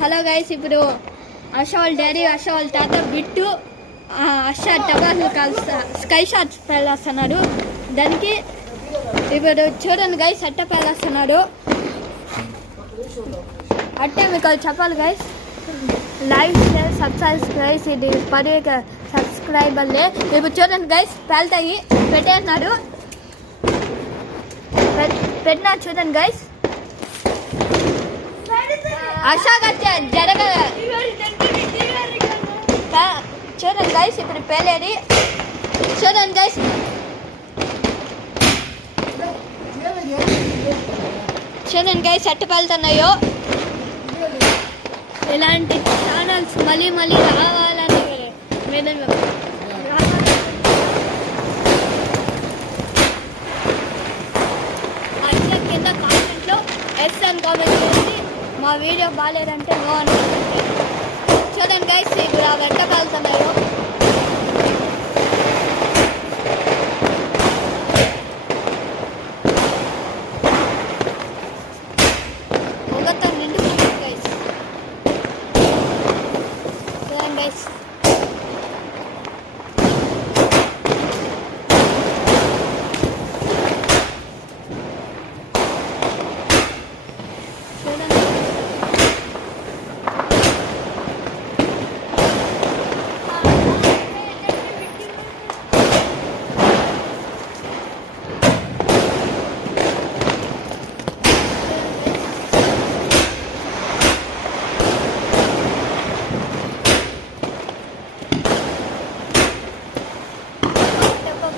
Hello guys, ఇప్పుడు హర్ష వాళ్ళ daddy, Harsha వాళ్ళ తాత బిట్టు హర్ష టబాలు స్కై షాట్స్ పేలేస్తున్నాడు. దానికి ఇప్పుడు చూడండి గైస్, అట్ట పేలేస్తున్నాడు. అట్టే మీకు చెప్పాలి గైస్, లైక్ షేర్ సబ్స్క్రైబ్, ఇది 10 సబ్స్క్రైబర్లే. ఇప్పుడు చూడండి గైస్, పేలుతాయి పెట్టేస్తున్నాడు. పెట్టినా చూడండి గైస్. అశాగా జరగ చూడండి గైస్, ఇప్పుడు పేలేది చూడండి గైస్. చూడండి గైస్, ఎట్ట పేలుతున్నాయో. ఇలాంటి ఛానల్స్ మళ్ళీ మళ్ళీ రావాలని కింద కామెంట్లో ఎస్ అని కామెంట్ చేసి, మా వీడియో బాగాలేదంటే నో అని. చూడండి గైస్, ఇప్పుడు అవి ఎట్ట కాలుతున్నాయో. ఒకతో నిండుకుంటుంది గైస్. చూడండి గైస్,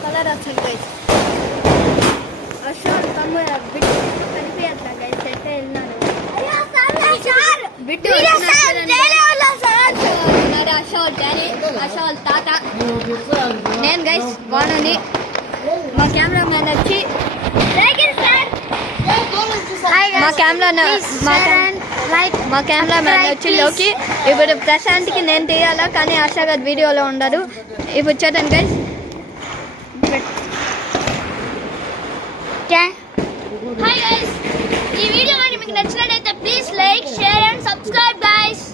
కలర్ వస్తుంది గైస్. అశోక్ తమ్ముడు బిట్టు కనిపించట్లా గైస్, ఎట్టే వెళ్ళినాడు బిట్టు. అశోక్ డాడీ, అశోక్ తాత, నేను గైస్ బాగుంది. మా కెమెరా మ్యాన్ వచ్చి మా కెమెరా మ్యాన్ వచ్చి లోకి. ఇప్పుడు ప్రశాంత్కి నేను తీయాలా, కానీ ఆశా గారు వీడియోలో ఉండదు. ఇప్పుడు చూడండి గైస్. హాయ్ గైస్, ఈ వీడియో కానీ మీకు నచ్చినట్లయితే please like, share and subscribe guys.